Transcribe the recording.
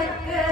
Yeah.